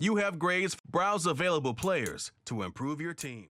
You have grades. Browse available players to improve your team.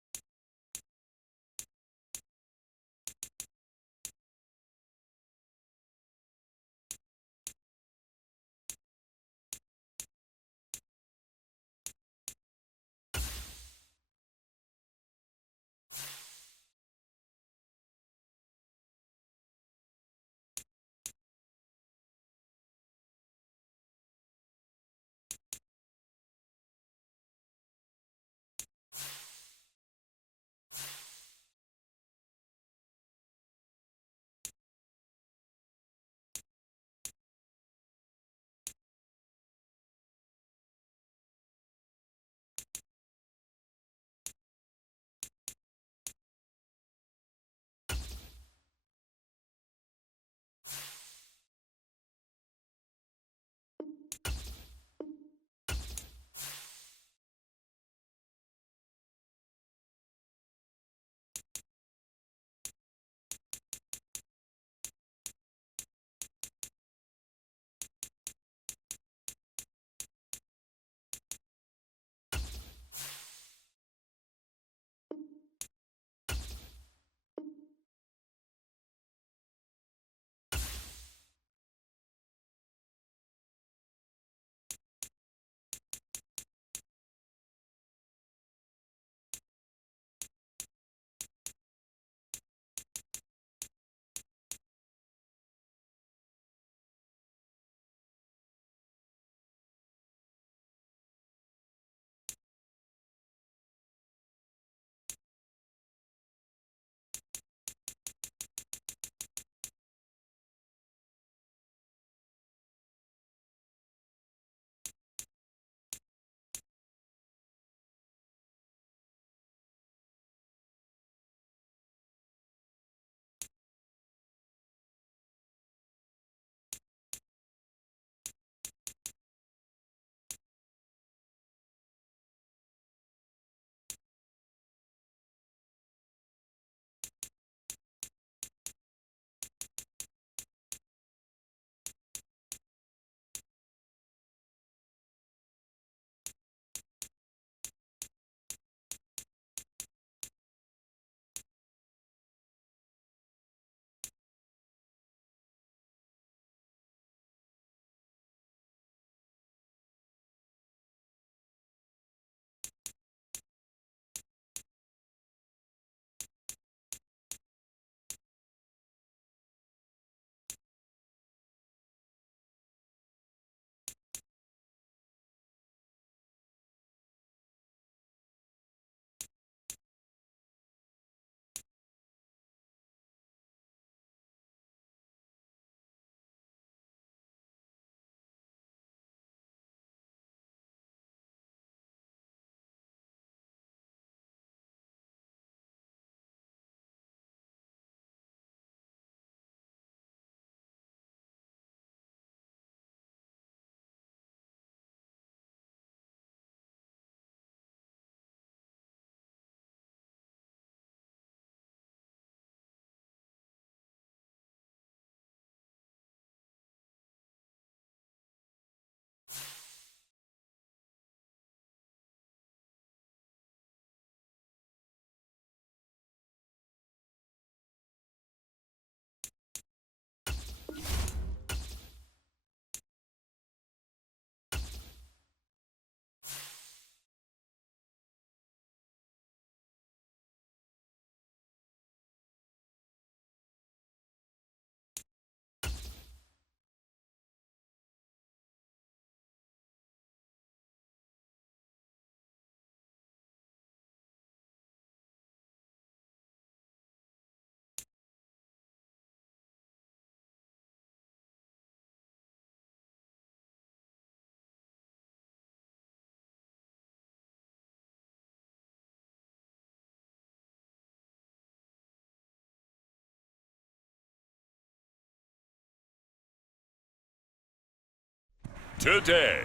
Today,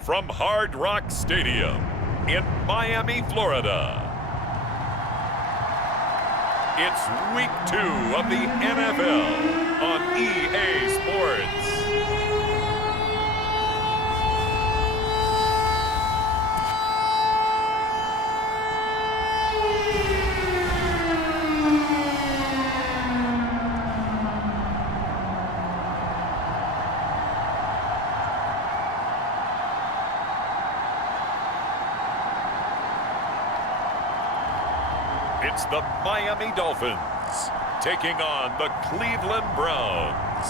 from Hard Rock Stadium in Miami, Florida, it's Week 2 of the NFL on EA Sports. it's the Miami Dolphins taking on the Cleveland Browns.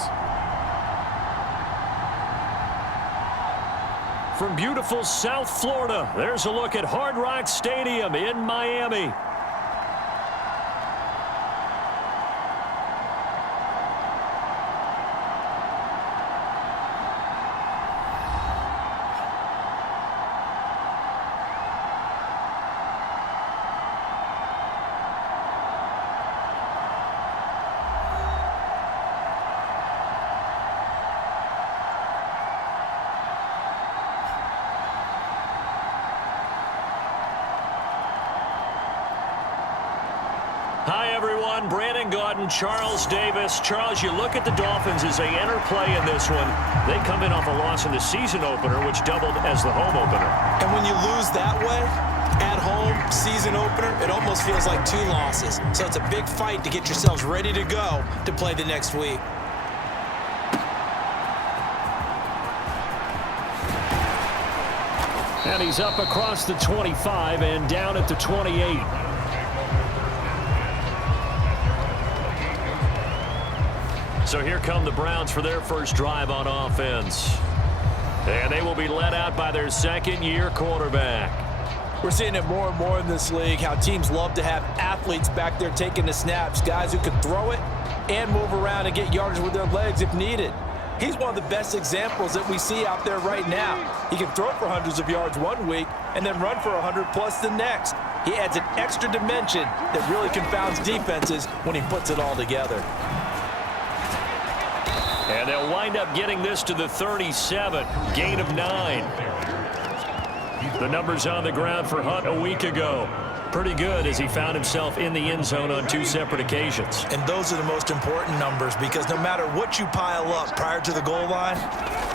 From beautiful South Florida, there's a look at Hard Rock Stadium in Miami. Hi, everyone. Brandon Gaudin, Charles Davis. Charles, you look at the Dolphins as they enter play in this one. They come in off a loss in the season opener, which doubled as the home opener. And when you lose that way, at home, season opener, it almost feels like 2 losses. So it's a big fight to get yourselves ready to go to play the next week. And he's up across the 25 and down at the 28. So here come the Browns for their first drive on offense. And they will be led out by their second-year quarterback. We're seeing it more and more in this league, how teams love to have athletes back there taking the snaps, guys who can throw it and move around and get yardage with their legs if needed. He's one of the best examples that we see out there right now. He can throw for hundreds of yards one week and then run for 100+ the next. He adds an extra dimension that really confounds defenses when he puts it all together. And they'll wind up getting this to the 37, gain of 9. The numbers on the ground for Hunt a week ago. Pretty good as he found himself in the end zone on 2 separate occasions. And those are the most important numbers because no matter what you pile up prior to the goal line,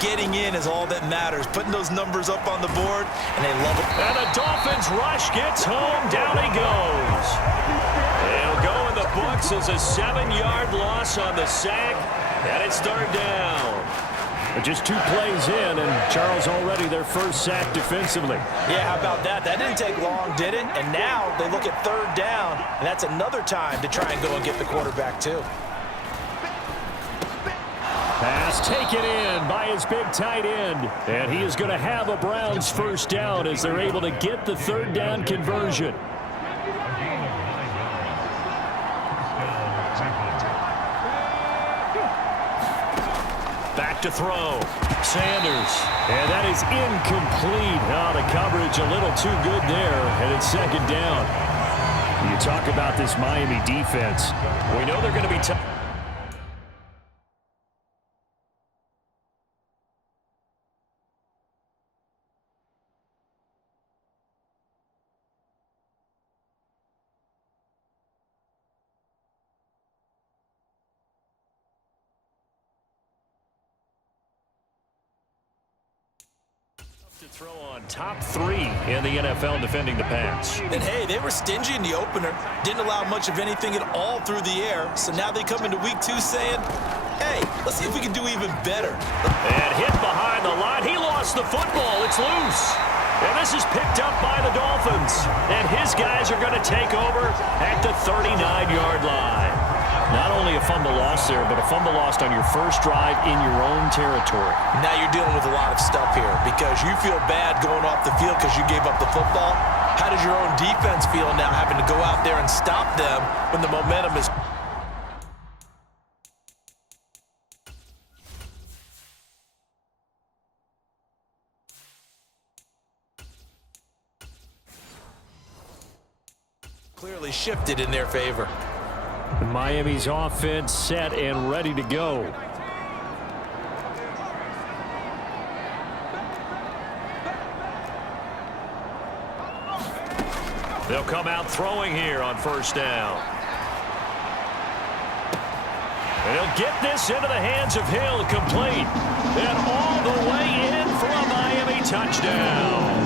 getting in is all that matters. Putting those numbers up on the board, and they love it. And the Dolphins rush gets home. Down he goes. It'll go in the books as a 7-yard loss on the sack. And it's 3rd down. But just 2 plays in, and Charles already their first sack defensively. Yeah, how about that? That didn't take long, did it? And now they look at 3rd down, and that's another time to try and go and get the quarterback too. Pass taken in by his big tight end. And he is going to have a Browns first down as they're able to get the 3rd down conversion. Back to throw. Sanders. And that is incomplete. Oh, the coverage a little too good there. And it's 2nd down. You talk about this Miami defense. We know they're going to be tough. To throw on top 3 in the NFL defending the pass. And hey, they were stingy in the opener. Didn't allow much of anything at all through the air. So now they come into week 2 saying, hey, let's see if we can do even better. And hit behind the line. He lost the football. It's loose. And this is picked up by the Dolphins. And his guys are going to take over at the 39-yard line. Not only a fumble loss there, but a fumble lost on your first drive in your own territory. Now you're dealing with a lot of stuff here because you feel bad going off the field because you gave up the football. How does your own defense feel now having to go out there and stop them when the momentum is... clearly shifted in their favor. Miami's offense set and ready to go. They'll come out throwing here on 1st down. And he'll get this into the hands of Hill, complete. And all the way in for a Miami touchdown.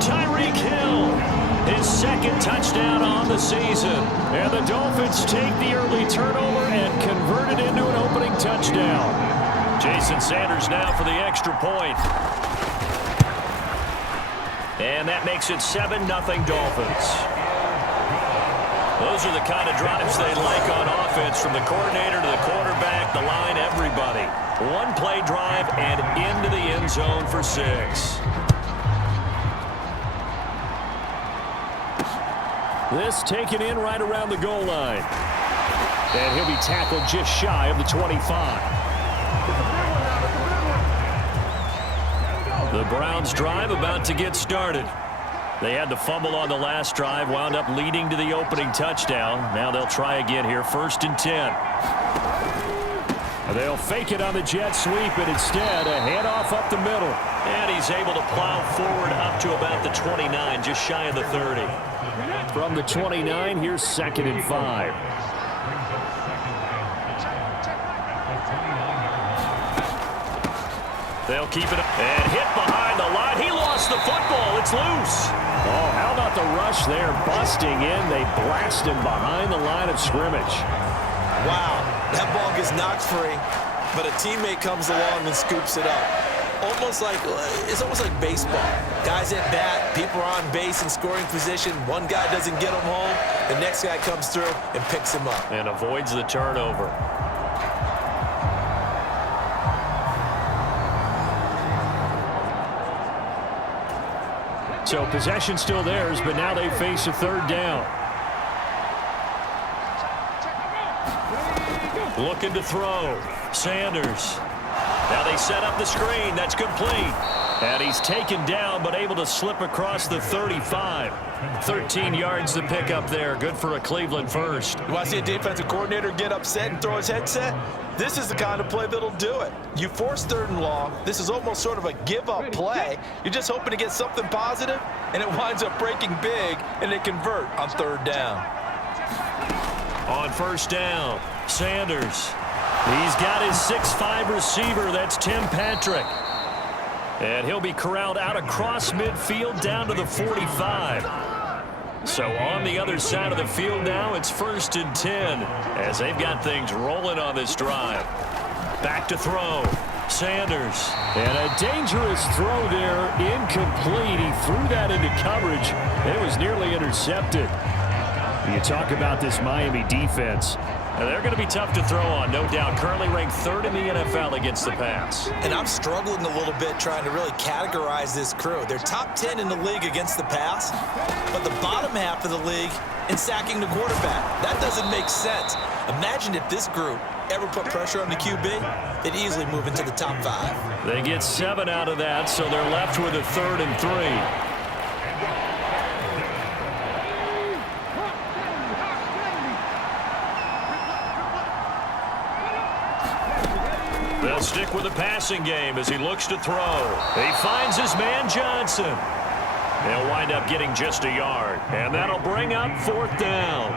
Tyreek Hill. His 2nd touchdown on the season. And the Dolphins take the early turnover and convert it into an opening touchdown. Jason Sanders now for the extra point. And that makes it 7-0 Dolphins. Those are the kind of drives they like on offense, from the coordinator to the quarterback, the line, everybody. One play drive and into the end zone for 6. This taken in right around the goal line. And he'll be tackled just shy of the 25. The Browns' drive about to get started. They had the fumble on the last drive, wound up leading to the opening touchdown. Now they'll try again here, 1st and 10. They'll fake it on the jet sweep, and instead a handoff up the middle. And he's able to plow forward up to about the 29, just shy of the 30. From the 29, here's 2nd and 5. They'll keep it up and hit behind the line. He lost the football. It's loose. Oh, how about the rush there? Busting in. They blast him behind the line of scrimmage. Wow, that ball gets knocked free, but a teammate comes along and scoops it up. It's almost like baseball. Guys at bat, people are on base in scoring position. One guy doesn't get him home. The next guy comes through and picks him up. And avoids the turnover. So possession still theirs, but now they face a 3rd down. Looking to throw. Sanders. Now they set up the screen. That's complete. And he's taken down, but able to slip across the 35. 13 yards to pick up there. Good for a Cleveland first. You want to see a defensive coordinator get upset and throw his headset? This is the kind of play that'll do it. You force 3rd and long. This is almost sort of a give-up play. You're just hoping to get something positive, and it winds up breaking big, and they convert on 3rd down. On 1st down, Sanders. He's got his 6'5" receiver. That's Tim Patrick. And he'll be corralled out across midfield down to the 45. So on the other side of the field now, it's 1st and 10 as they've got things rolling on this drive. Back to throw. Sanders. And a dangerous throw there. Incomplete. He threw that into coverage. It was nearly intercepted. You talk about this Miami defense. They're going to be tough to throw on, no doubt. Currently ranked 3rd in the NFL against the pass. And I'm struggling a little bit trying to really categorize this crew. They're top 10 in the league against the pass, but the bottom half of the league in sacking the quarterback. That doesn't make sense. Imagine if this group ever put pressure on the QB, they'd easily move into the top 5. They get 7 out of that, so they're left with a 3rd and 3. They'll stick with the passing game as he looks to throw. He finds his man Johnson. They'll wind up getting just a yard, and that'll bring up 4th down.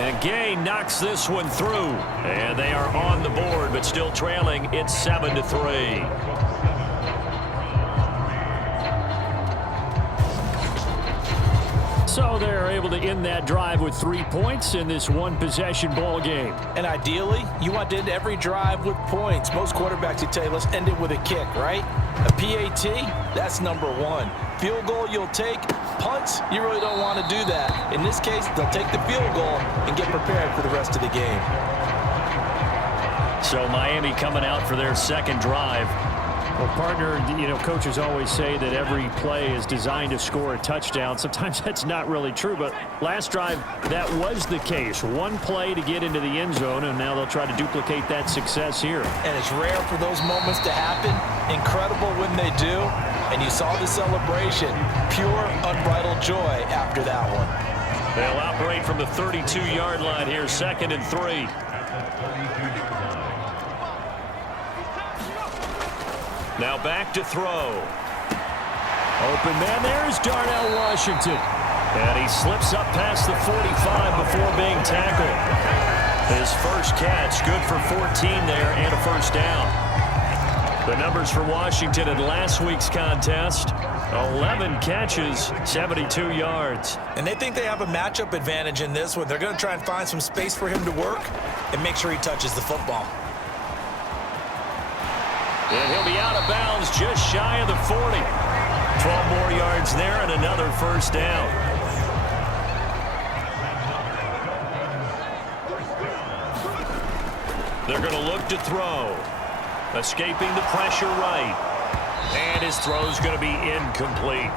And Gay knocks this one through, and they are on the board, but still trailing. It's 7-3. So they're able to end that drive with 3 points in this one-possession ball game. And ideally, you want to end every drive with points. Most quarterbacks will tell you, let's end it with a kick, right? A PAT, that's number 1. Field goal you'll take. Punts, you really don't want to do that. In this case, they'll take the field goal and get prepared for the rest of the game. So Miami coming out for their 2nd drive. Well, partner, coaches always say that every play is designed to score a touchdown. Sometimes that's not really true, but last drive, that was the case. One play to get into the end zone, and now they'll try to duplicate that success here. And it's rare for those moments to happen. Incredible when they do. And you saw the celebration. Pure, unbridled joy after that one. They'll operate from the 32-yard line here, 2nd and 3. Now back to throw. Open man, there's Darnell Washington. And he slips up past the 45 before being tackled. His first catch, good for 14 there and a 1st down. The numbers for Washington in last week's contest, 11 catches, 72 yards. And they think they have a matchup advantage in this one. They're going to try and find some space for him to work and make sure he touches the football. And he'll be out of bounds just shy of the 40. 12 more yards there and another first down. They're going to look to throw. Escaping the pressure right. And his throw's going to be incomplete.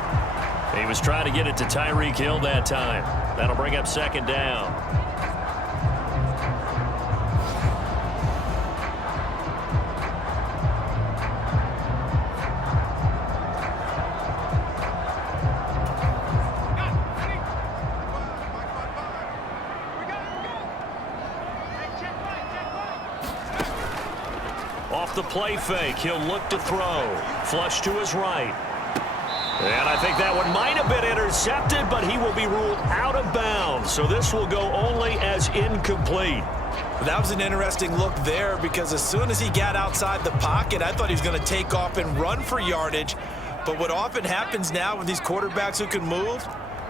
He was trying to get it to Tyreek Hill that time. That'll bring up second down. Off the play fake, he'll look to throw. Flush to his right. And I think that one might have been intercepted, but he will be ruled out of bounds. So this will go only as incomplete. That was an interesting look there because as soon as he got outside the pocket, I thought he was going to take off and run for yardage. But what often happens now with these quarterbacks who can move,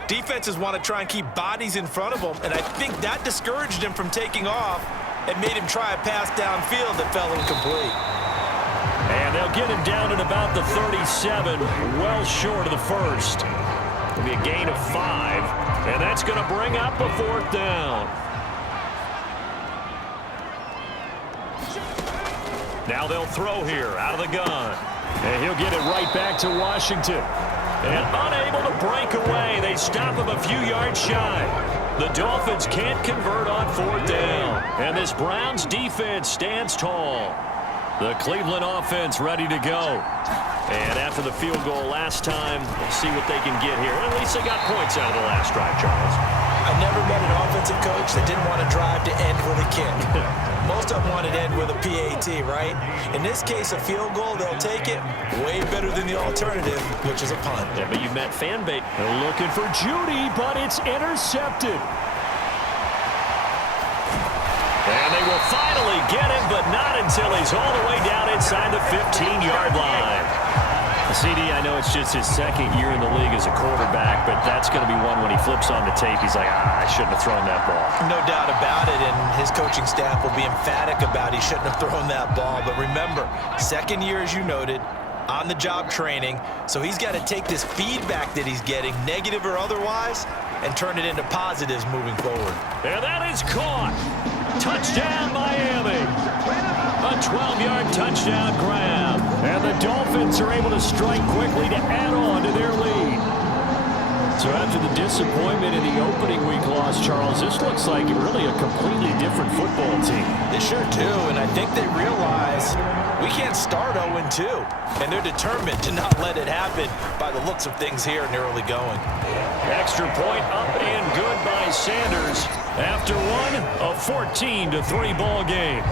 defenses want to try and keep bodies in front of them. And I think that discouraged him from taking off and made him try a pass downfield that fell incomplete. And they'll get him down at about the 37, well short of the first. It'll be a gain of 5, and that's going to bring up a fourth down. Now they'll throw here out of the gun. And he'll get it right back to Washington. And unable to break away, they stop him a few yards shy. The Dolphins can't convert on fourth down. And this Browns defense stands tall. The Cleveland offense ready to go. And after the field goal last time, we'll see what they can get here. At least they got points out of the last drive, Charles. I never met an offensive coach that didn't want to drive to end with a kick. Most of them wanted to end with a PAT, right? In this case, a field goal, they'll take it. Way better than the alternative, which is a punt. Yeah, but you've met fan base. They're looking for Judy, but it's intercepted. And they will finally get him, but not until he's all the way down inside the 15-yard line. CD, I know it's just his second year in the league as a quarterback, but that's going to be one when he flips on the tape. He's like, I shouldn't have thrown that ball. No doubt about it, and his coaching staff will be emphatic about he shouldn't have thrown that ball. But remember, second year, as you noted, on-the-job training, so he's got to take this feedback that he's getting, negative or otherwise, and turn it into positives moving forward. And that is caught. Touchdown, Miami. A 12-yard touchdown grab. And the Dolphins are able to strike quickly to add on to their lead. So after the disappointment in the opening week loss, Charles, this looks like really a completely different football team. They sure do, and I think they realize we can't start 0-2. And they're determined to not let it happen by the looks of things here in the early going. Extra point up and good by Sanders. After one, a 14-3 ball game.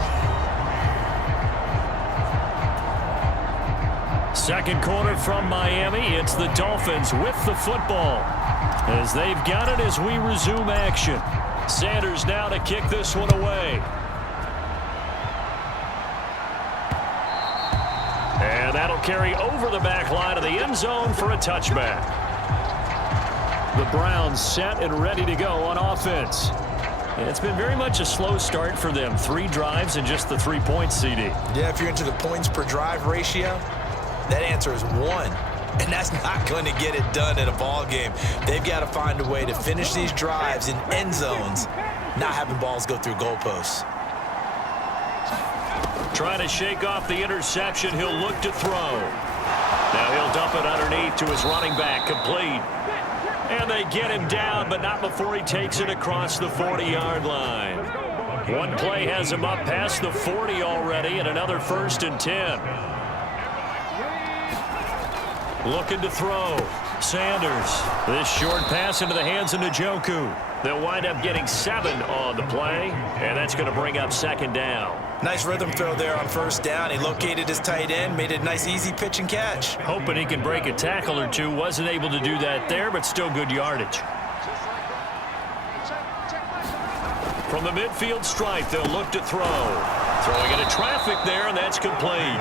Second quarter from Miami. It's the Dolphins with the football as they've got it as we resume action. Sanders now to kick this one away. And that'll carry over the back line of the end zone for a touchback. The Browns set and ready to go on offense. And it's been very much a slow start for them. 3 drives and just the 3 points, CD. Yeah, if you're into the points per drive ratio, that answer is 1. And that's not going to get it done in a ball game. They've got to find a way to finish these drives in end zones, not having balls go through goalposts. Trying to shake off the interception. He'll look to throw. Now he'll dump it underneath to his running back. Complete. And they get him down, but not before he takes it across the 40-yard line. One play has him up past the 40 already, and another 1st and 10. Looking to throw. Sanders. This short pass into the hands of Njoku. They'll wind up getting 7 on the play, and that's going to bring up second down. Nice rhythm throw there on first down. He located his tight end, made it a nice easy pitch and catch. Hoping he can break a tackle or two. Wasn't able to do that there, but still good yardage. From the midfield stripe, they'll look to throw. Throwing into traffic there, and that's complete.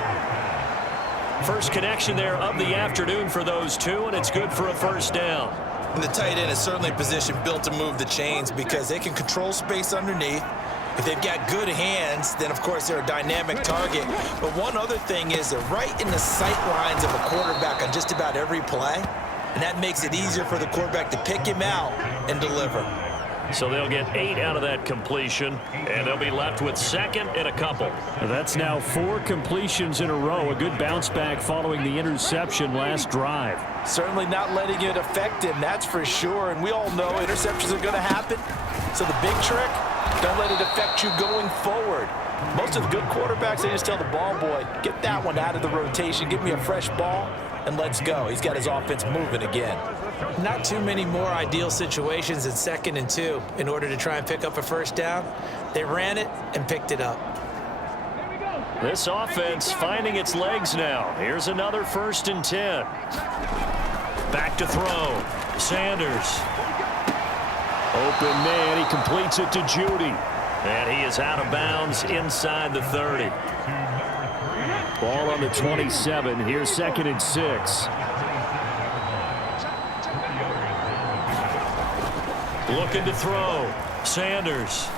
First connection there of the afternoon for those two, and it's good for a first down. And the tight end is certainly a position built to move the chains because they can control space underneath, If they've got good hands, then of course they're a dynamic target. But one other thing is they're right in the sight lines of a quarterback on just about every play. And that makes it easier for the quarterback to pick him out and deliver. So they'll get 8 out of that completion, and they'll be left with second and a couple. That's now 4 completions in a row. A good bounce back following the interception last drive. Certainly not letting it affect him, that's for sure. And we all know interceptions are going to happen. So the big trick, don't let it affect you going forward. Most of the good quarterbacks, they just tell the ball boy, get that one out of the rotation, give me a fresh ball, and let's go. He's got his offense moving again. Not too many more ideal situations in 2nd and 2 in order to try and pick up a first down. They ran it and picked it up. This offense finding its legs now. Here's another 1st and 10. Back to throw. Sanders. Open man, he completes it to Judy. And he is out of bounds inside the 30. Ball on the 27. Here's 2nd and 6. Looking to throw. Sanders.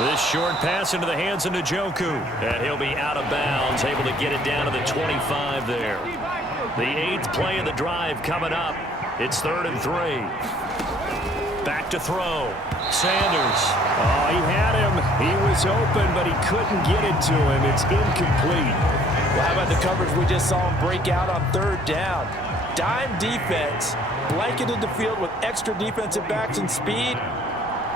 This short pass into the hands of Njoku. And he'll be out of bounds, able to get it down to the 25 there. The 8th play of the drive coming up. It's 3rd and 3. Back to throw. Sanders. Oh, he had him. He was open, but he couldn't get it to him. It's incomplete. Well, how about the coverage we just saw him break out on 3rd down? Dime defense, blanketed the field with extra defensive backs and speed,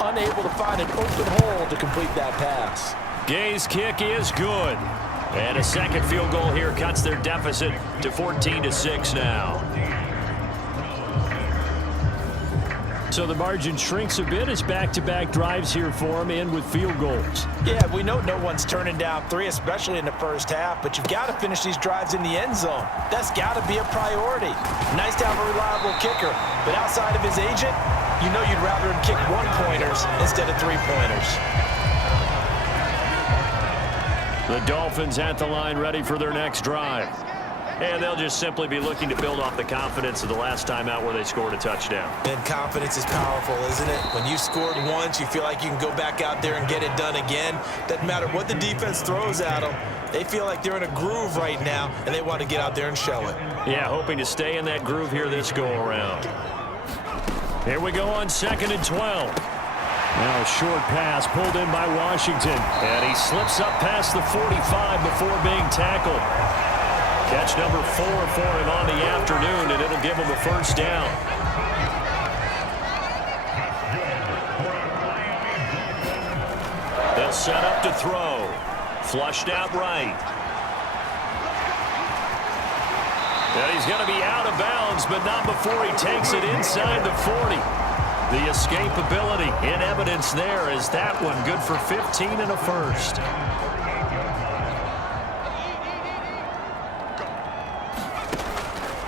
unable to find an open hole to complete that pass. Gay's kick is good. And a second field goal here cuts their deficit to 14-6 now. So the margin shrinks a bit as back-to-back drives here for him and with field goals. Yeah, we know no one's turning down 3, especially in the first half, but you've got to finish these drives in the end zone. That's got to be a priority. Nice to have a reliable kicker, but outside of his agent, you know you'd rather him kick 1-pointers instead of 3-pointers. The Dolphins at the line ready for their next drive. And they'll just simply be looking to build off the confidence of the last time out where they scored a touchdown. And confidence is powerful, isn't it? When you scored once, you feel like you can go back out there and get it done again. Doesn't matter what the defense throws at them. They feel like they're in a groove right now, and they want to get out there and show it. Yeah, hoping to stay in that groove here this go-around. Here we go on 2nd and 12. Now a short pass pulled in by Washington. And he slips up past the 45 before being tackled. Catch number 4 for him on the afternoon, and it'll give him a first down. They'll set up to throw. Flushed out right. And he's going to be out of bounds, but not before he takes it inside the 40. The escapability in evidence there is that one good for 15 and a first.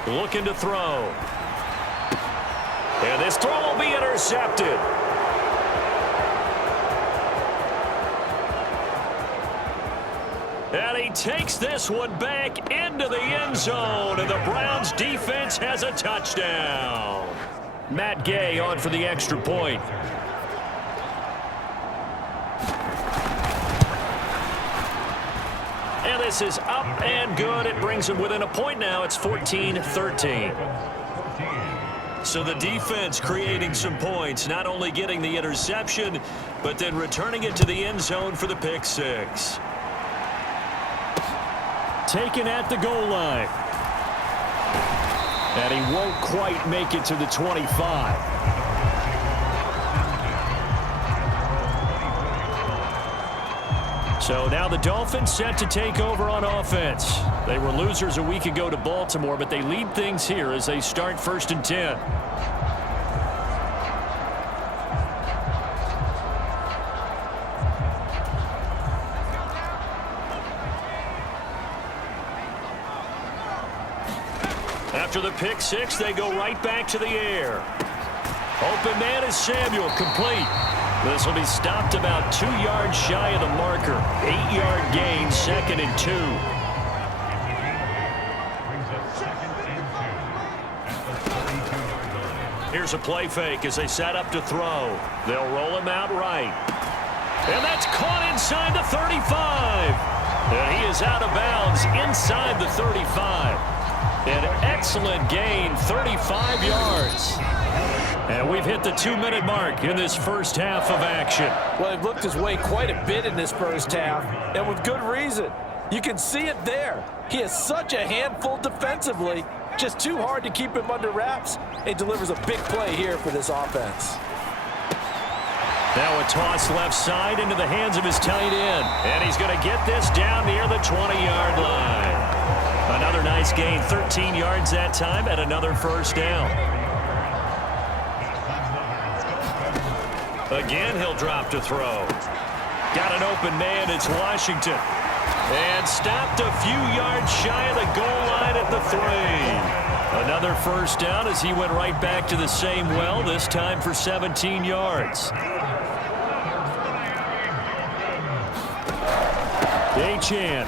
Looking to throw. And this throw will be intercepted. And he takes this one back into the end zone, and the Browns defense has a touchdown. Matt Gay on for the extra point. And this is up and good. It brings him within a point now. It's 14-13. So the defense creating some points, not only getting the interception, but then returning it to the end zone for the pick six. Taken at the goal line. And he won't quite make it to the 25. So now the Dolphins set to take over on offense. They were losers a week ago to Baltimore, but they lead things here as they start 1st and 10. After the pick six, they go right back to the air. Open man is Samuel, complete. This will be stopped about 2 yards shy of the marker. 8-yard gain, 2nd and 2. Here's a play fake as they set up to throw. They'll roll him out right. And that's caught inside the 35. And he is out of bounds inside the 35. An excellent gain, 35 yards. And we've hit the 2-minute mark in this first half of action. Well, he looked his way quite a bit in this first half, and with good reason. You can see it there. He is such a handful defensively, just too hard to keep him under wraps, and delivers a big play here for this offense. Now a toss left side into the hands of his tight end. And he's going to get this down near the 20-yard line. Another nice gain, 13 yards that time, and another first down. Again, he'll drop to throw. Got an open man, it's Washington. And stopped a few yards shy of the goal line at the 3. Another first down as he went right back to the same well, this time for 17 yards. Achan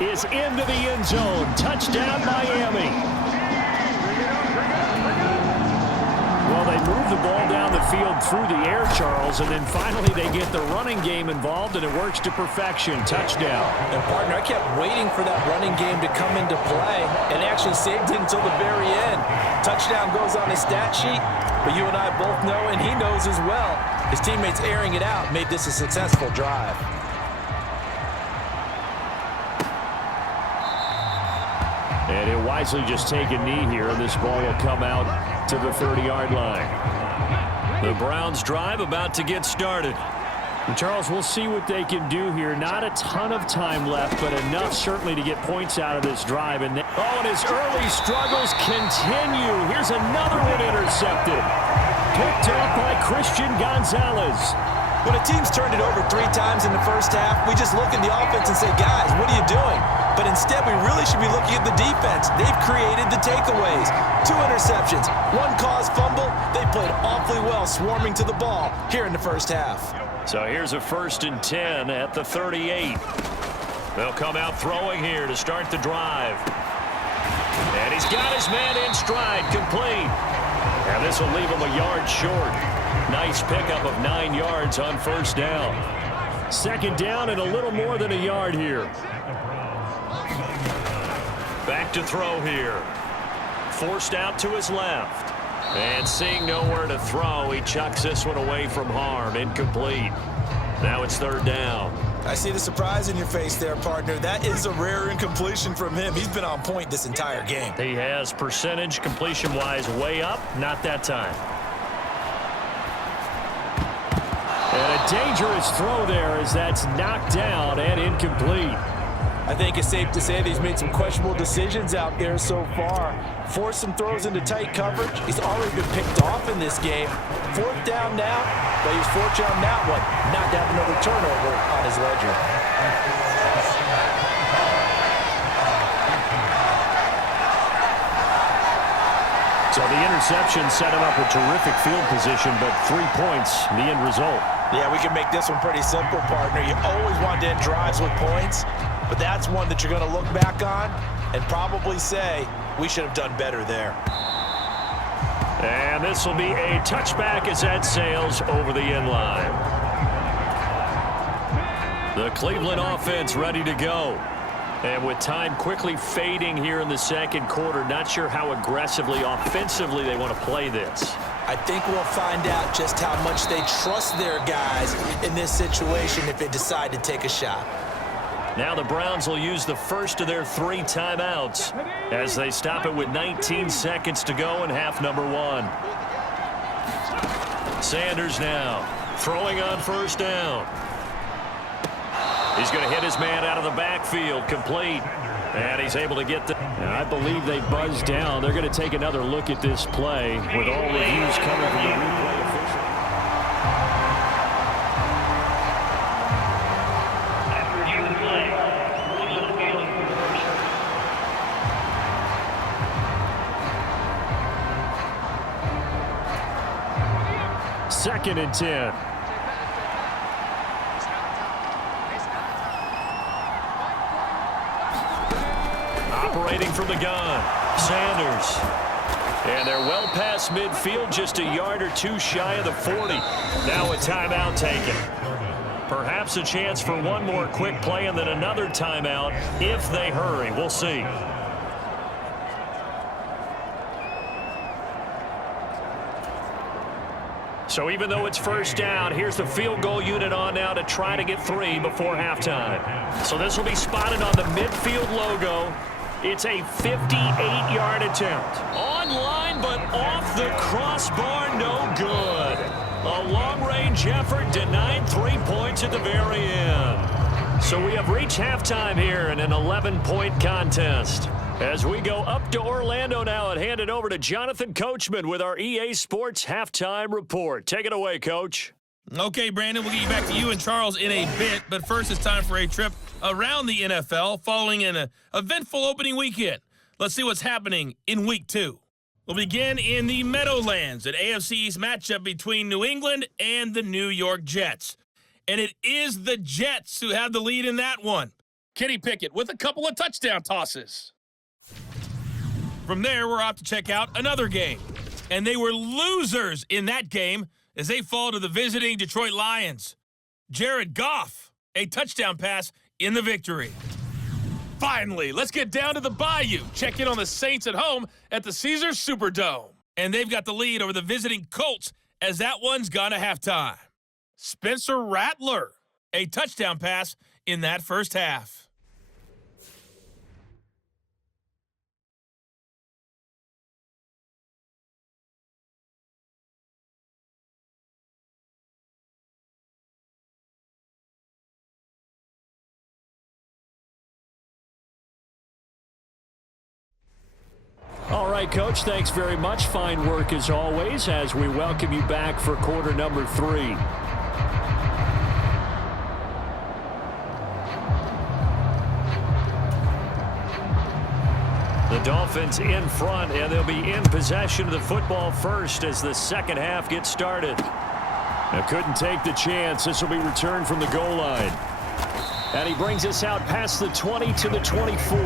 is into the end zone. Touchdown, Miami. Well, they move the ball down the field through the air, Charles, and then finally they get the running game involved, and it works to perfection. Touchdown. And, partner, I kept waiting for that running game to come into play, and actually saved it until the very end. Touchdown goes on his stat sheet, but you and I both know, and he knows as well, his teammates airing it out made this a successful drive. And he'll wisely just take a knee here, and this ball will come out to the 30-yard line. The Browns drive about to get started. And Charles, we'll see what they can do here. Not a ton of time left, but enough certainly to get points out of this drive. And his early struggles continue. Here's another one intercepted. Picked up by Christian Gonzalez. When a team's turned it over 3 times in the first half, we just look at the offense and say, guys, what are you doing? But instead, we really should be looking at the defense. They've created the takeaways. 2 interceptions, 1 caused fumble. They played awfully well swarming to the ball here in the first half. So here's a 1st and 10 at the 38. They'll come out throwing here to start the drive. And he's got his man in stride, complete. And this will leave him a yard short. Nice pickup of 9 yards on first down. 2nd down and a little more than a yard here. Back to throw here. Forced out to his left. And seeing nowhere to throw, he chucks this one away from harm. Incomplete. Now it's 3rd down. I see the surprise in your face there, partner. That is a rare incompletion from him. He's been on point this entire game. He has percentage completion-wise way up. Not that time. And a dangerous throw there as that's knocked down and incomplete. I think it's safe to say that he's made some questionable decisions out there so far. Forced some throws into tight coverage. He's already been picked off in this game. 4th down now, but he was fortunate on that one not to have another turnover on his ledger. So the interception set him up a terrific field position, but 3 points, the end result. Yeah, we can make this one pretty simple, partner. You always want to end drives with points, but that's one that you're going to look back on and probably say, we should have done better there. And this will be a touchback as that sails over the end line. The Cleveland offense ready to go. And with time quickly fading here in the 2nd quarter, not sure how aggressively, offensively they want to play this. I think we'll find out just how much they trust their guys in this situation if they decide to take a shot. Now the Browns will use the first of their 3 timeouts as they stop it with 19 seconds to go in half number 1. Sanders now throwing on first down. He's going to hit his man out of the backfield, complete. And he's able to get the... And I believe they buzzed down. They're going to take another look at this play with all reviews coming from the replay official. Second and 10. Operating from the gun, Sanders. And they're well past midfield, just a yard or 2 shy of the 40. Now a timeout taken. Perhaps a chance for one more quick play and then another timeout if they hurry. We'll see. So even though it's first down, here's the field goal unit on now to try to get 3 before halftime. So this will be spotted on the midfield logo. It's a 58-yard attempt. On line, but off the crossbar, no good. A long-range effort denied 3 points at the very end. So we have reached halftime here in an 11-point contest. As we go up to Orlando now and hand it over to Jonathan Coachman with our EA Sports Halftime Report. Take it away, Coach. Okay, Brandon, we'll get you back to you and Charles in a bit, but first it's time for a trip around the NFL following an eventful opening weekend. Let's see what's happening in Week 2. We'll begin in the Meadowlands, an AFC East matchup between New England and the New York Jets. And it is the Jets who have the lead in that one. Kenny Pickett with a couple of touchdown tosses. From there, we're off to check out another game. And they were losers in that game as they fall to the visiting Detroit Lions. Jared Goff, a touchdown pass in the victory. Finally, let's get down to the Bayou. Check in on the Saints at home at the Caesars Superdome. And they've got the lead over the visiting Colts as that one's gone to halftime. Spencer Rattler, a touchdown pass in that first half. All right, Coach, thanks very much. Fine work as always as we welcome you back for quarter number 3. The Dolphins in front, and they'll be in possession of the football first as the second half gets started. Now couldn't take the chance. This will be returned from the goal line. And he brings us out past the 20 to the 24.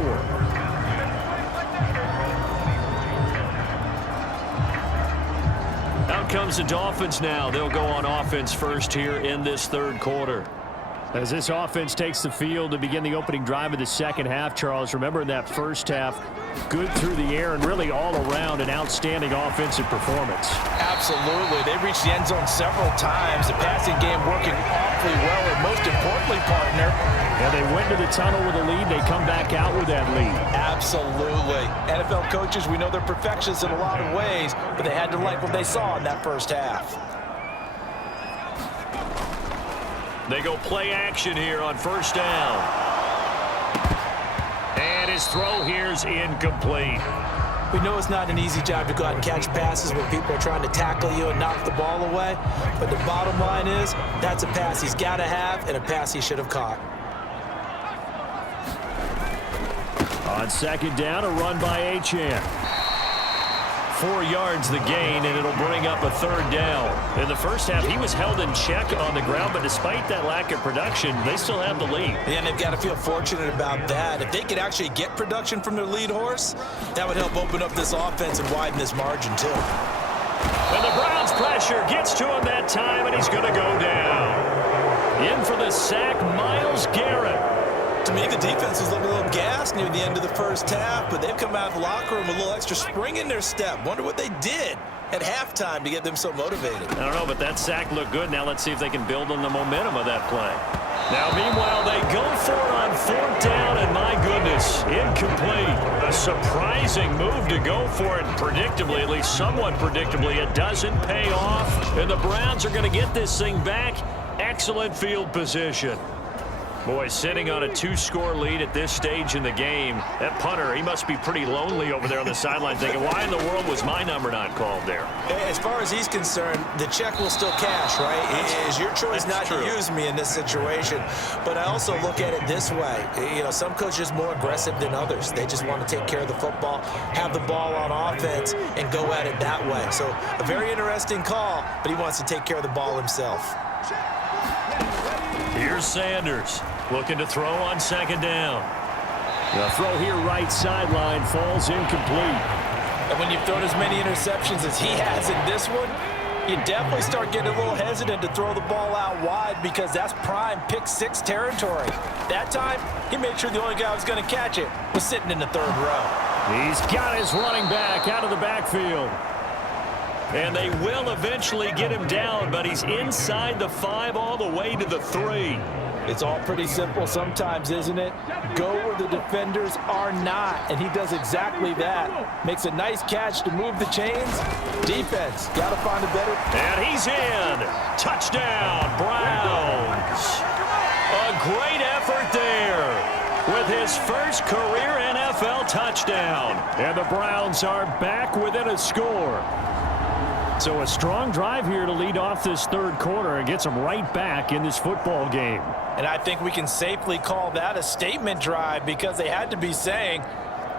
Out comes the Dolphins now. They'll go on offense first here in this third quarter. As this offense takes the field to begin the opening drive of the second half, Charles, remember in that first half, good through the air and really all around an outstanding offensive performance. Absolutely. They reached the end zone several times. The passing game working awfully well, and most importantly, partner, yeah, they went to the tunnel with a lead. They come back out with that lead. Absolutely. NFL coaches, we know they're perfectionists in a lot of ways, but they had to like what they saw in that first half. They go play action here on first down. And his throw here's incomplete. We know it's not an easy job to go out and catch passes when people are trying to tackle you and knock the ball away. But the bottom line is, that's a pass he's got to have and a pass he should have caught. On second down, a run by Achane. 4 yards the gain, and it'll bring up a third down. In the first half, he was held in check on the ground, but despite that lack of production, they still have the lead. Yeah, and they've got to feel fortunate about that. If they could actually get production from their lead horse, that would help open up this offense and widen this margin, too. And the Browns' pressure gets to him that time, and he's going to go down. In for the sack, Myles Garrett. To me, the defense was looking a little gassed near the end of the first half, but they've come out of the locker room with a little extra spring in their step. Wonder what they did at halftime to get them so motivated. I don't know, but that sack looked good. Now let's see if they can build on the momentum of that play. Now, meanwhile, they go for it on fourth down, and my goodness, incomplete. A surprising move to go for it, predictably, at least somewhat predictably. It doesn't pay off, and the Browns are going to get this thing back. Excellent field position. Boy, sitting on a 2-score lead at this stage in the game, that punter, he must be pretty lonely over there on the sideline thinking, why in the world was my number not called there? As far as he's concerned, the check will still cash, right? It is your choice not to use me in this situation. But I also look at it this way. You know, some coaches are more aggressive than others. They just want to take care of the football, have the ball on offense, and go at it that way. So a very interesting call, but he wants to take care of the ball himself. Here's Sanders. Looking to throw on second down. The throw here right sideline falls incomplete. And when you've thrown as many interceptions as he has in this one, You definitely start getting a little hesitant to throw the ball out wide because that's prime pick six territory. That time, he made sure the only guy who was going to catch it was sitting in the third row. He's got his running back out of the backfield. And they will eventually get him down, but he's inside the 5 all the way to the 3. It's all pretty simple sometimes, isn't it? Go where the defenders are not, and he does exactly that. Makes a nice catch to move the chains. Defense, got to find a better. And he's in. Touchdown, Browns. A great effort there with his first career NFL touchdown. And the Browns are back within a score. So a strong drive here to lead off this third quarter and gets them right back in this football game. And I think we can safely call that a statement drive because they had to be saying,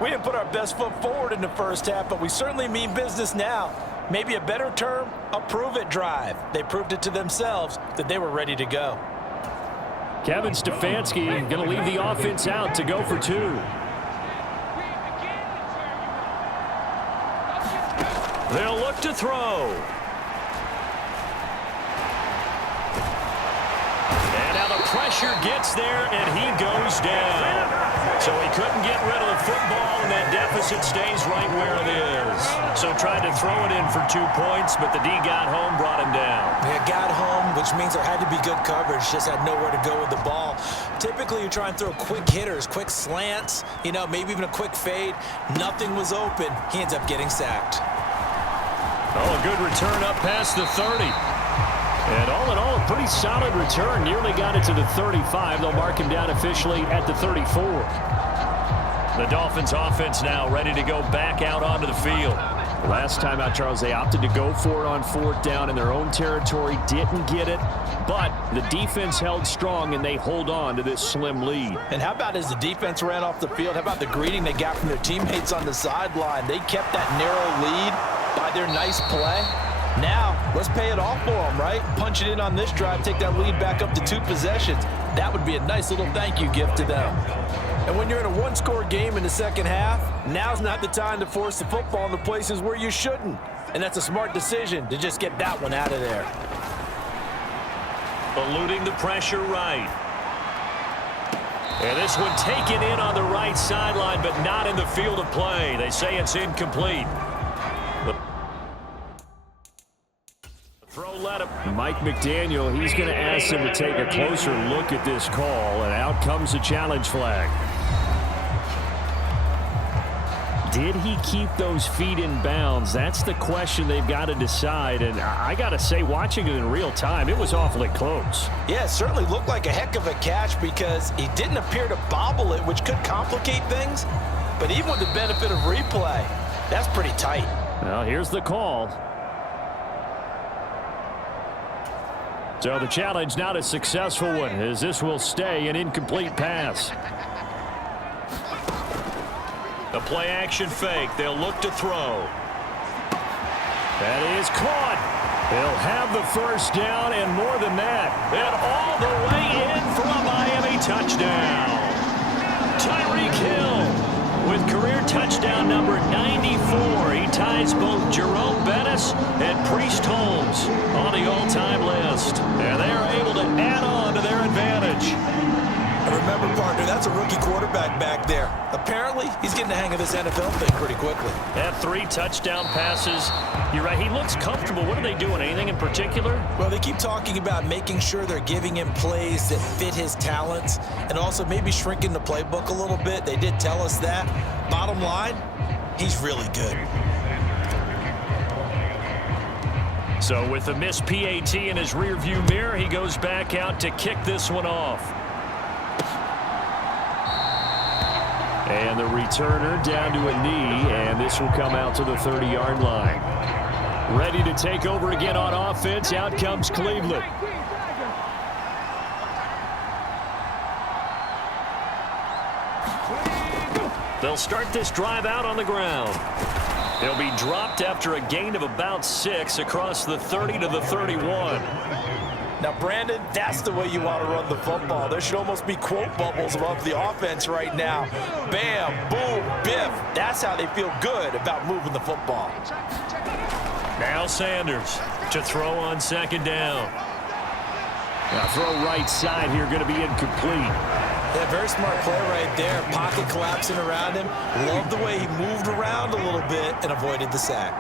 we didn't put our best foot forward in the first half, but we certainly mean business now. Maybe a better term, a prove-it drive. They proved it to themselves that they were ready to go. Kevin Stefanski going to leave the offense out to go for 2. They'll look to throw. And now the pressure gets there, and he goes down. So he couldn't get rid of the football, and that deficit stays right where it is. So tried to throw it in for 2 points, but the D got home, brought him down. Yeah, got home, which means there had to be good coverage. Just had nowhere to go with the ball. Typically, you try and throw quick hitters, quick slants, maybe even a quick fade. Nothing was open. He ends up getting sacked. Oh, a good return up past the 30. And all in all, a pretty solid return. Nearly got it to the 35. They'll mark him down officially at the 34. The Dolphins offense now ready to go back out onto the field. Last time out, Charles, they opted to go for it on 4th down in their own territory. Didn't get it, but the defense held strong, and they hold on to this slim lead. And how about as the defense ran off the field, how about the greeting they got from their teammates on the sideline? They kept that narrow lead by their nice play. Now, let's pay it off for them, right? Punch it in on this drive, take that lead back up to 2 possessions. That would be a nice little thank you gift to them. And when you're in a one-score game in the second half, now's not the time to force the football in the places where you shouldn't. And that's a smart decision to just get that one out of there. Eluding the pressure right. And this one taken in on the right sideline, but not in the field of play. They say it's incomplete. Throw let him. Mike McDaniel, he's going to ask him to take a closer look at this call, and out comes the challenge flag. Did he keep those feet in bounds? That's the question they've got to decide, and I got to say, watching it in real time, it was awfully close. Yeah, it certainly looked like a heck of a catch because he didn't appear to bobble it, which could complicate things, but even with the benefit of replay, that's pretty tight. Well, here's the call. So the challenge not a successful one, as this will stay an incomplete pass. The play action fake. They'll look to throw. That is caught. They'll have the first down and more than that. And all the way in for a Miami touchdown. Tyreek Hill with career touchdown number 94. He ties both Jerome Bettis and Priest Holmes on the all-time list. And they are able to add on to their advantage. And remember, partner, that's a rookie quarterback back there. Apparently, he's getting the hang of this NFL thing pretty quickly. Had 3 touchdown passes. You're right, he looks comfortable. What are they doing? Anything in particular? Well, they keep talking about making sure they're giving him plays that fit his talents and also maybe shrinking the playbook a little bit. They did tell us that. Bottom line, he's really good. So with the missed PAT in his rearview mirror, he goes back out to kick this one off. And the returner down to a knee, and this will come out to the 30-yard line. Ready to take over again on offense. Out comes Cleveland. They'll start this drive out on the ground. They'll be dropped after a gain of about 6 across the 30 to the 31. Now, Brandon, that's the way you want to run the football. There should almost be quote bubbles above the offense right now. Bam, boom, biff. That's how they feel good about moving the football. Now Sanders. to throw on second down. Now throw right side here, going to be incomplete. Yeah, very smart play right there. Pocket collapsing around him. Love the way he moved around a little bit and avoided the sack.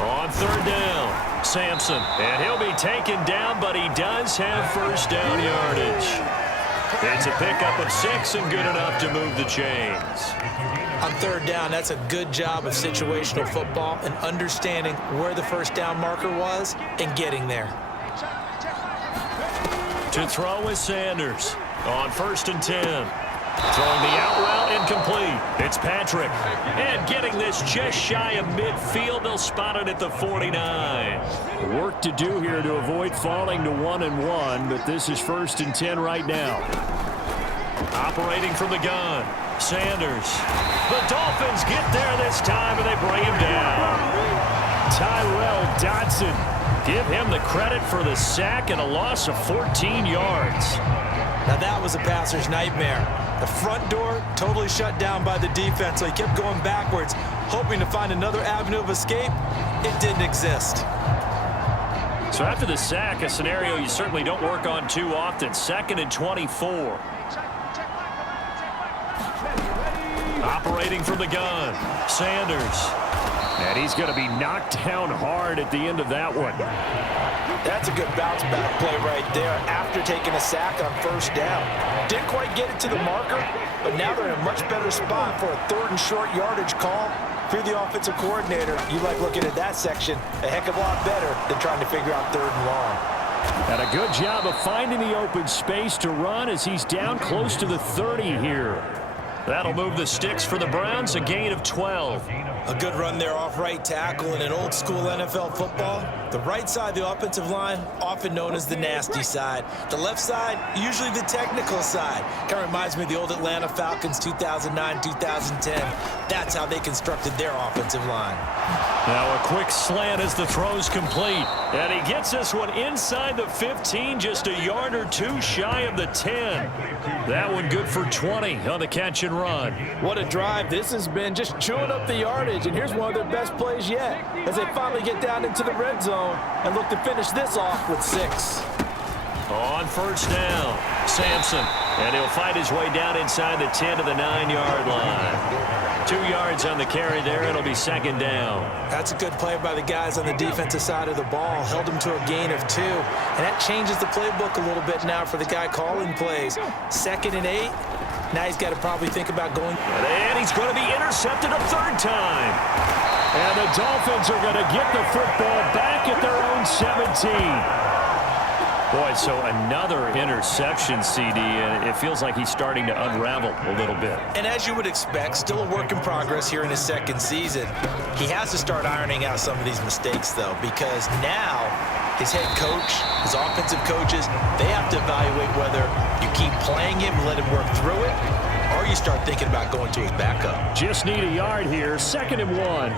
On third down, Sampson. And he'll be taken down, but he does have first down yardage. It's a pickup of 6 and good enough to move the chains. On third down, that's a good job of situational football and understanding where the first down marker was and getting there. To throw is Sanders on 1st and 10. Throwing the out route incomplete. It's Patrick. And getting this just shy of midfield. They'll spot it at the 49. Work to do here to avoid falling to 1-1, but this is 1st and 10 right now. Operating from the gun, Sanders. The Dolphins get there this time, and they bring him down. Tyrell Dodson. Give him the credit for the sack and a loss of 14 yards. Now that was a passer's nightmare. The front door totally shut down by the defense, so he kept going backwards, hoping to find another avenue of escape. It didn't exist. So after the sack, a scenario you certainly don't work on too often. 2nd and 24. Operating from the gun, Sanders. And he's going to be knocked down hard at the end of that one. That's a good bounce back play right there after taking a sack on first down. Didn't quite get it to the marker, but now they're in a much better spot for a 3rd and short yardage call. If you're the offensive coordinator, you like looking at that section a heck of a lot better than trying to figure out 3rd and long. And a good job of finding the open space to run as he's down close to the 30 here. That'll move the sticks for the Browns, a gain of 12. A good run there off right tackle in an old-school NFL football. The right side of the offensive line, often known as the nasty side. The left side, usually the technical side. Kind of reminds me of the old Atlanta Falcons 2009, 2010. That's how they constructed their offensive line. Now a quick slant as the throw's complete. And he gets this one inside the 15, just a yard or two shy of the 10. That one good for 20 on the catch and run. What a drive. This has been just chewing up the yardage, and here's one of their best plays yet as they finally get down into the red zone and look to finish this off with 6. On first down, Sampson. And he'll fight his way down inside the 10 to the 9-yard line. 2 yards on the carry there. It'll be 2nd down. That's a good play by the guys on the defensive side of the ball. Held him to a gain of 2. And that changes the playbook a little bit now for the guy calling plays. 2nd and 8. Now he's got to probably think about going. And he's going to be intercepted a 3rd time. And the Dolphins are going to get the football back at their own 17. Boy, so another interception, CD, and it feels like he's starting to unravel a little bit. And as you would expect, still a work in progress here in his 2nd season. He has to start ironing out some of these mistakes, though, because now his head coach, his offensive coaches, they have to evaluate whether you keep playing him and let him work through it, or you start thinking about going to his backup. Just need a yard here, 2nd and 1.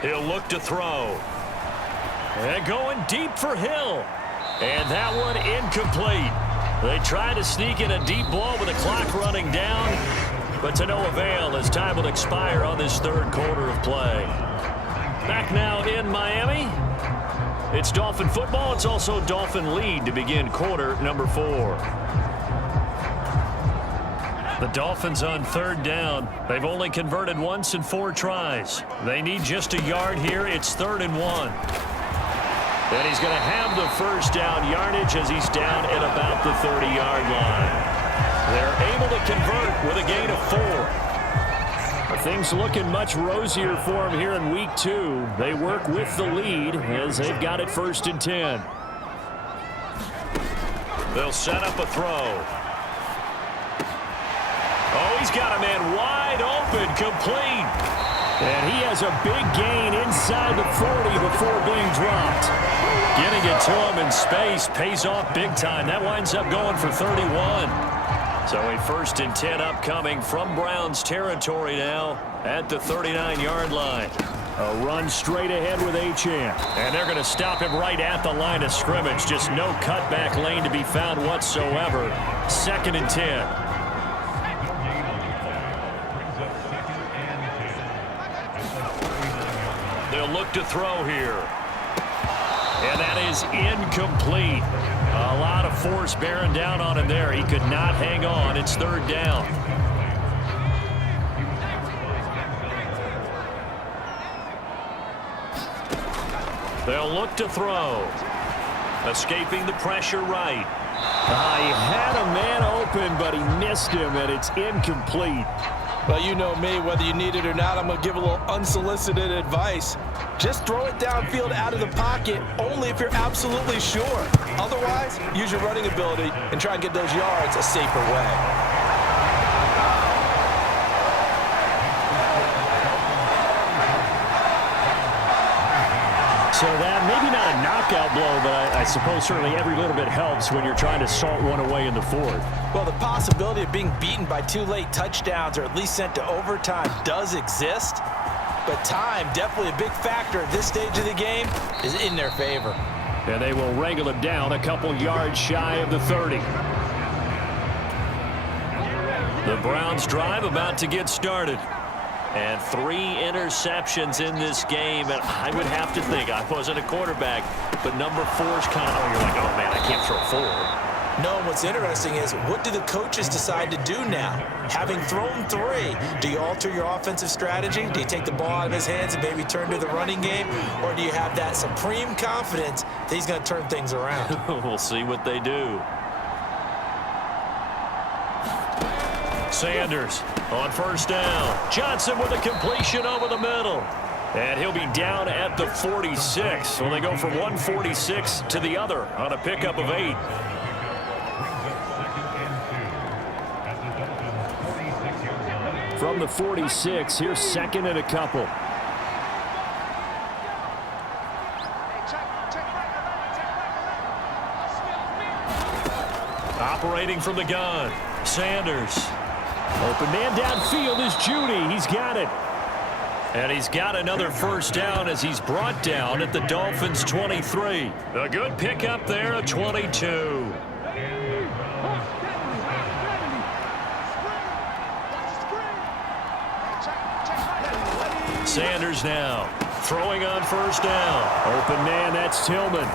He'll look to throw. And going deep for Hill. And that one incomplete. They try to sneak in a deep ball with the clock running down, but to no avail as time will expire on this 3rd quarter of play. Back now in Miami. It's Dolphin football. It's also Dolphin lead to begin quarter number 4. The Dolphins on 3rd down. They've only converted once in 4 tries. They need just a yard here. It's 3rd and 1. And he's going to have the first down yardage as he's down at about the 30-yard line. They're able to convert with a gain of 4. Things looking much rosier for him here in week 2. They work with the lead as they've got it 1st and 10. They'll set up a throw. Oh, he's got a man wide open, complete. And he has a big gain inside the 40 before being dropped. Getting it to him in space pays off big time. That winds up going for 31. So a 1st and 10 upcoming from Browns territory now at the 39-yard line. A run straight ahead with Achane. And they're going to stop him right at the line of scrimmage. Just no cutback lane to be found whatsoever. 2nd and 10. look to throw here. And that is incomplete. A lot of force bearing down on him there. He could not hang on. It's third down. They'll look to throw. Escaping the pressure right. He had a man open, but he missed him, and it's incomplete. Well, you know me, whether you need it or not, I'm going to give a little unsolicited advice. Just throw it downfield out of the pocket, only if you're absolutely sure. Otherwise, use your running ability and try and get those yards a safer way. So that maybe not a knockout blow, but I suppose certainly every little bit helps when you're trying to salt one away in the fourth. Well, the possibility of being beaten by 2 late touchdowns or at least sent to overtime does exist, but time, definitely a big factor at this stage of the game, is in their favor. And they will wrangle him down a couple yards shy of the 30. The Browns drive about to get started. And 3 interceptions in this game, and I would have to think, I wasn't a quarterback, but number 4's kind of, you're like, oh man, I can't throw 4. No, what's interesting is, what do the coaches decide to do now? Having thrown 3, do you alter your offensive strategy? Do you take the ball out of his hands and maybe turn to the running game? Or do you have that supreme confidence that he's going to turn things around? We'll see what they do. Sanders on first down. Johnson with a completion over the middle. And he'll be down at the 46. So they go from 146 to the other on a pickup of 8. From the 46, here's second and a couple. Operating from the gun, Sanders. Open man downfield is Judy. He's got it. And he's got another first down as he's brought down at the Dolphins' 23. A good pickup there at 22. Sanders now throwing on first down. Open man, that's Tillman.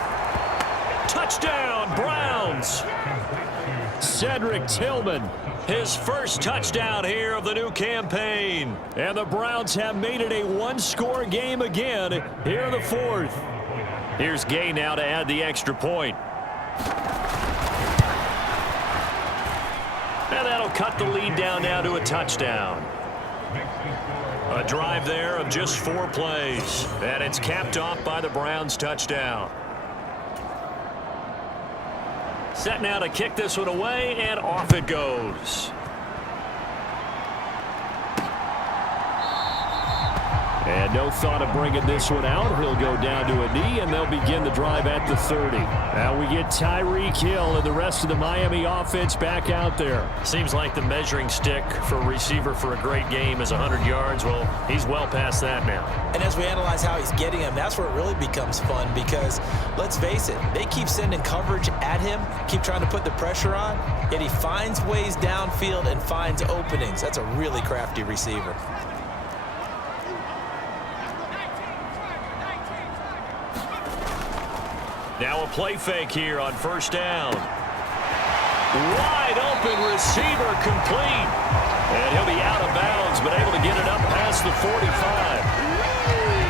Touchdown, Browns. Cedric Tillman, his first touchdown here of the new campaign. And the Browns have made it a one-score game again here in the fourth. Here's Gay now to add the extra point. And that'll cut the lead down now to a touchdown. A drive there of just 4 plays. And it's capped off by the Browns' touchdown. Set now to kick this one away, and off it goes. And no thought of bringing this one out. He'll go down to a knee, and they'll begin the drive at the 30. Now we get Tyreek Hill and the rest of the Miami offense back out there. Seems like the measuring stick for a receiver for a great game is 100 yards. Well, he's well past that now. And as we analyze how he's getting him, that's where it really becomes fun because, let's face it, they keep sending coverage at him, keep trying to put the pressure on, yet he finds ways downfield and finds openings. That's a really crafty receiver. Now a play fake here on first down. Wide open receiver complete. And he'll be out of bounds, but able to get it up past the 45.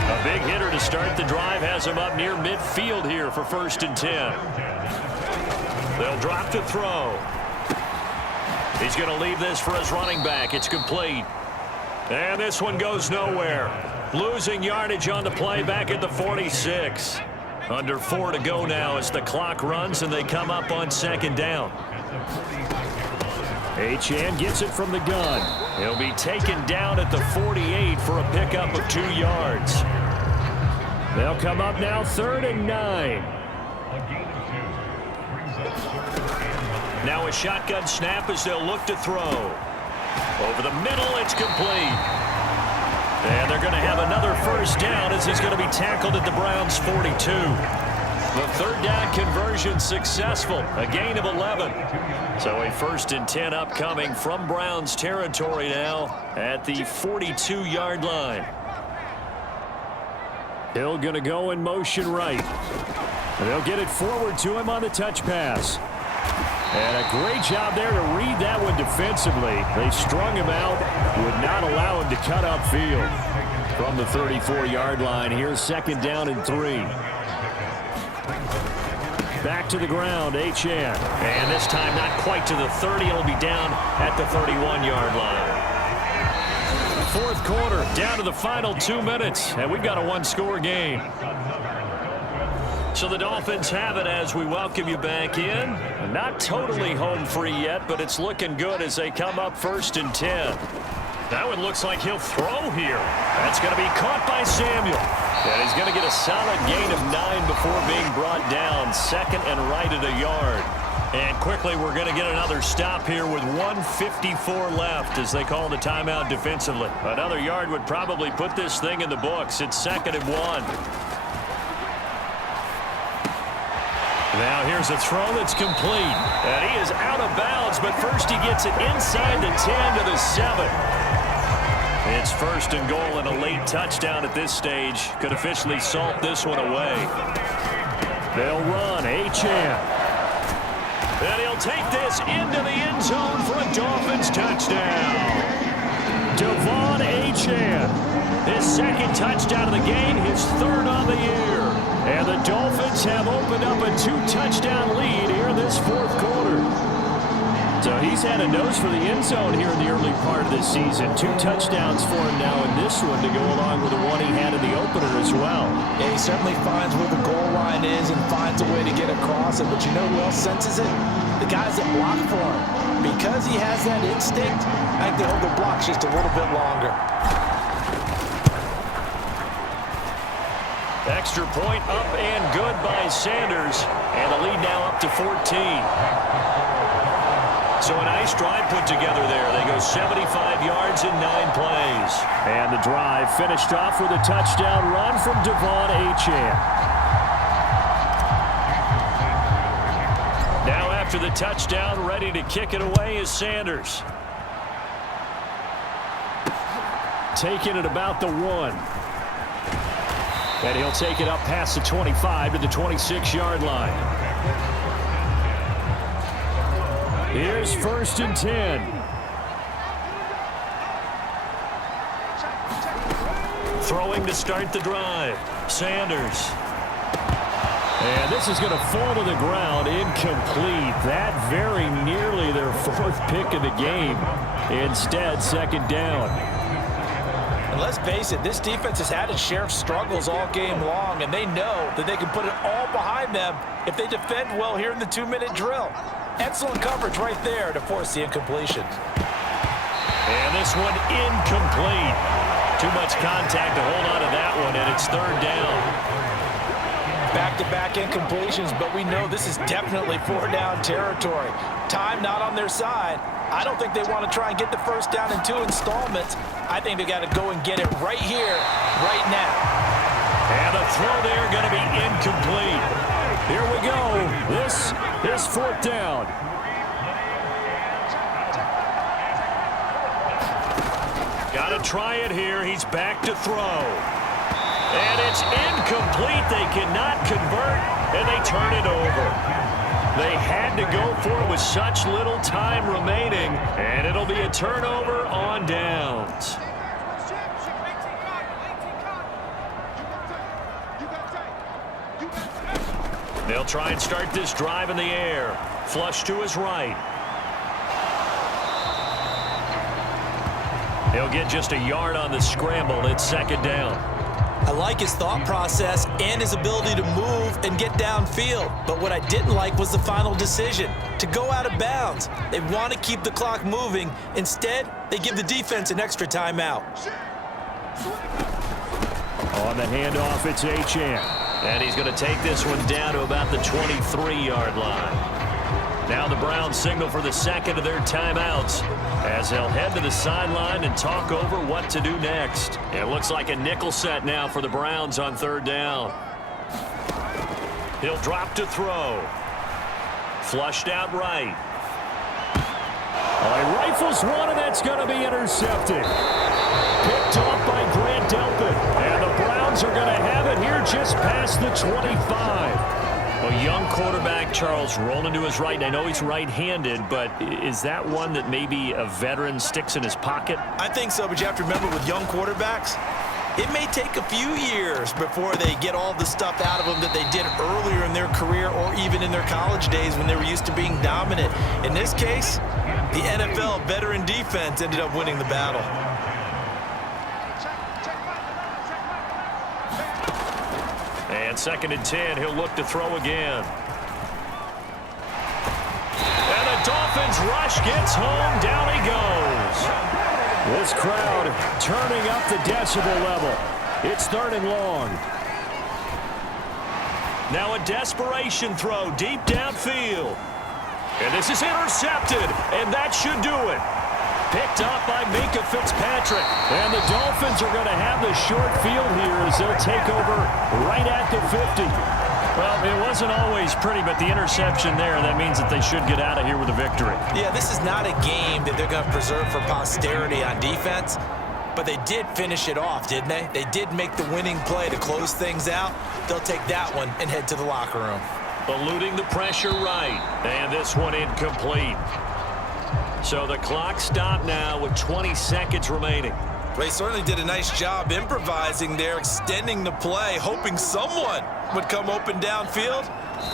A big hitter to start the drive has him up near midfield here for 1st and 10. They'll drop to throw. He's going to leave this for his running back. It's complete. And this one goes nowhere. Losing yardage on the play back at the 46. Under 4 to go now as the clock runs and they come up on 2nd down. Achane gets it from the gun. He'll be taken down at the 48 for a pickup of 2 yards. They'll come up now 3rd and 9. Now a shotgun snap as they'll look to throw. Over the middle, it's complete. And they're going to have another first down as he's going to be tackled at the Browns' 42. The 3rd down conversion successful, a gain of 11. So a 1st and 10 upcoming from Browns territory now at the 42-yard line. Hill going to go in motion right. And they'll get it forward to him on the touch pass. And a great job there to read that one defensively. They strung him out, would not allow him to cut upfield. From the 34-yard line, here's 2nd down and 3. Back to the ground, Achane. And this time not quite to the 30. It'll be down at the 31-yard line. 4th quarter, down to the final 2 minutes, and we've got a one-score game. So the Dolphins have it as we welcome you back in. Not totally home free yet, but it's looking good as they come up 1st and 10. That one looks like he'll throw here. That's going to be caught by Samuel. And he's going to get a solid gain of 9 before being brought down. 2nd and right at a yard. And quickly we're going to get another stop here with 1:54 left as they call the timeout defensively. Another yard would probably put this thing in the books. It's 2nd and 1. Now here's a throw that's complete. And he is out of bounds, but first he gets it inside the 10 to the 7. It's 1st and goal, and a late touchdown at this stage could officially salt this one away. They'll run, Achane. And he'll take this into the end zone for a Dolphins touchdown. Devon Achane. His 2nd touchdown of the game, his 3rd on the year. And the Dolphins have opened up a 2-touchdown lead here in this 4th quarter. So he's had a nose for the end zone here in the early part of this season. 2 touchdowns for him now in this one to go along with the one he had in the opener as well. Yeah, he certainly finds where the goal line is and finds a way to get across it. But you know who else senses it? The guys that block for him. Because he has that instinct, I think they hold the blocks just a little bit longer. Extra point up and good by Sanders. And the lead now up to 14. So a nice drive put together there. They go 75 yards in 9 plays. And the drive finished off with a touchdown run from Devon Achane. Now after the touchdown, ready to kick it away is Sanders. Taking it about the 1. And he'll take it up past the 25 to the 26-yard line. Here's 1st and 10. Throwing to start the drive. Sanders. And this is going to fall to the ground incomplete. That very nearly their 4th pick of the game. Instead, 2nd down. And let's face it, this defense has had its share of struggles all game long, and they know that they can put it all behind them if they defend well here in the 2-minute drill. Excellent coverage right there to force the incompletion. And this one incomplete. Too much contact to hold on to that one, and it's 3rd down. Back-to-back incompletions, but we know this is definitely 4-down territory. Time not on their side. I don't think they want to try and get the 1st down in 2 installments. I think they got to go and get it right here, right now. And the throw there going to be incomplete. Here we go. This is 4th down. Got to try it here. He's back to throw. And it's incomplete. They cannot convert, and they turn it over. They had to go for it with such little time remaining, and it'll be a turnover on downs. They'll try and start this drive in the air. Flush to his right. He'll get just a yard on the scramble. It's 2nd down. I like his thought process and his ability to move and get downfield. But what I didn't like was the final decision, to go out of bounds. They want to keep the clock moving. Instead, they give the defense an extra timeout. On the handoff, it's Achane. And he's going to take this one down to about the 23-yard line. Now the Browns signal for the 2nd of their timeouts as they'll head to the sideline and talk over what to do next. It looks like a nickel set now for the Browns on 3rd down. He'll drop to throw. Flushed out right. He rifles one, and that's going to be intercepted. Picked off by Grant Delpit. And the Browns are going to have it here They're just past the 25. A young quarterback, Charles, rolling to his right. And I know he's right-handed, but is that one that maybe a veteran sticks in his pocket? I think so, but you have to remember with young quarterbacks, it may take a few years before they get all the stuff out of them that they did earlier in their career or even in their college days when they were used to being dominant. In this case, the NFL veteran defense ended up winning the battle. And 2nd and 10, he'll look to throw again. And the Dolphins rush gets home, down he goes. This crowd turning up the decibel level. It's 3rd and long. Now a desperation throw deep downfield. And this is intercepted, and that should do it. Picked up by Minka Fitzpatrick. And the Dolphins are going to have the short field here as they'll take over right at the 50. Well, it wasn't always pretty, but the interception there, that means that they should get out of here with a victory. Yeah, this is not a game that they're going to preserve for posterity on defense, but they did finish it off, didn't they? They did make the winning play to close things out. They'll take that one and head to the locker room. Eluding the pressure right, and this one incomplete. So the clock stopped now with 20 seconds remaining. They certainly did a nice job improvising there, extending the play, hoping someone would come open downfield,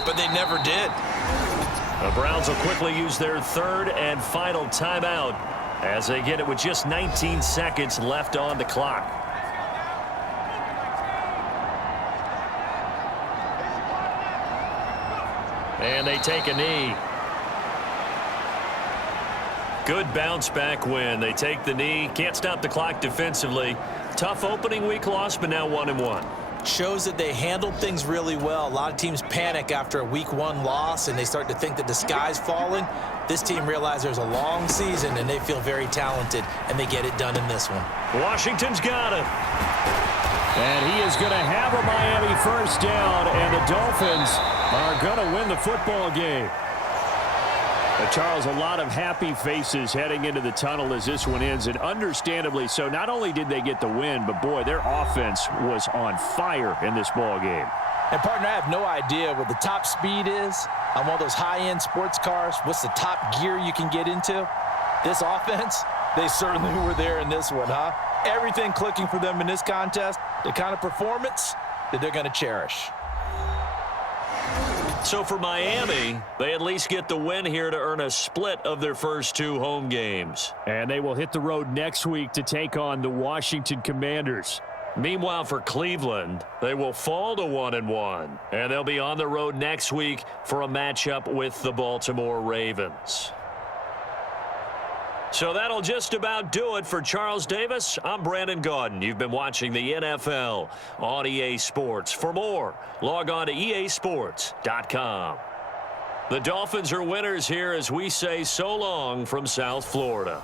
but they never did. The Browns will quickly use their 3rd and final timeout as they get it with just 19 seconds left on the clock. And they take a knee. Good bounce-back win. They take the knee. Can't stop the clock defensively. Tough opening week loss, but now 1-1. Shows that they handled things really well. A lot of teams panic after a week 1 loss, and they start to think that the sky's falling. This team realizes there's a long season, and they feel very talented, and they get it done in this one. Washington's got it. And he is going to have a Miami first down, and the Dolphins are going to win the football game. Charles, a lot of happy faces heading into the tunnel as this one ends, and understandably so. Not only did they get the win, but boy, their offense was on fire in this ball game. And partner, I have no idea what the top speed is on one of those high-end sports cars. What's the top gear you can get into? This offense, they certainly were there in this one, huh? Everything clicking for them in this contest, the kind of performance that they're going to cherish. So for Miami, they at least get the win here to earn a split of their first 2 home games. And they will hit the road next week to take on the Washington Commanders. Meanwhile, for Cleveland, they will fall to 1-1, and they'll be on the road next week for a matchup with the Baltimore Ravens. So that'll just about do it for Charles Davis. I'm Brandon Gaudin. You've been watching the NFL on EA Sports. For more, log on to easports.com. The Dolphins are winners here as we say so long from South Florida.